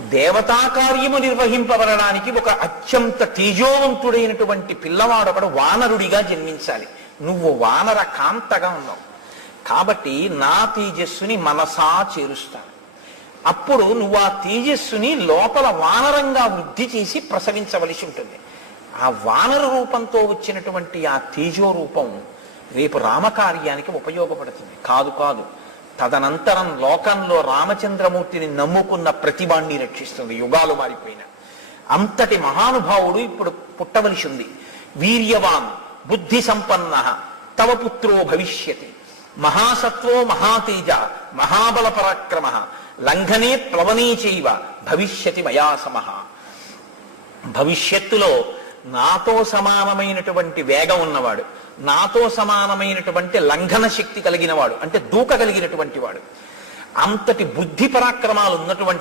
దేవతా కార్యము నిర్వహింపబడడానికి ఒక అత్యంత తేజోవంతుడైనటువంటి పిల్లవాడొకడు వానరుడిగా జన్మించాలి. నువ్వు వానర కాంతగా ఉన్నావు కాబట్టి నా తేజస్సుని మనసా చేరుస్తాను. అప్పుడు నువ్వు ఆ తేజస్సుని లోపల వానరంగా వృద్ధి చేసి ప్రసవించవలసి ఉంటుంది. ఆ వానర రూపంతో వచ్చినటువంటి ఆ తేజో రూపం రేపు రామకార్యానికి ఉపయోగపడుతుంది. కాదు తదనంతరం లోకంలో రామచంద్రమూర్తిని నమ్ముకున్న ప్రతిభాన్ని రక్షిస్తుంది. యుగాలు మారిపోయిన అంతటి మహానుభావుడు ఇప్పుడు పుట్టవలసి ఉంది. వీర్యవాన్ బుద్ధి సంపన్న తవ పుత్రో భవిష్యతి, మహాసత్వో మహాతేజ మహాబల పరాక్రమ, లంఘనే ప్లవనే చైవ భవిష్యతి మయా సమః. భవిష్యత్తులో నాతో సమానమైనటువంటి వేగం ఉన్నవాడు, నాతో సమానమైనటువంటి లంఘన శక్తి కలిగిన వాడు, అంటే దూకగలిగినటువంటి వాడు, అంతటి బుద్ధి పరాక్రమాలు ఉన్నటువంటి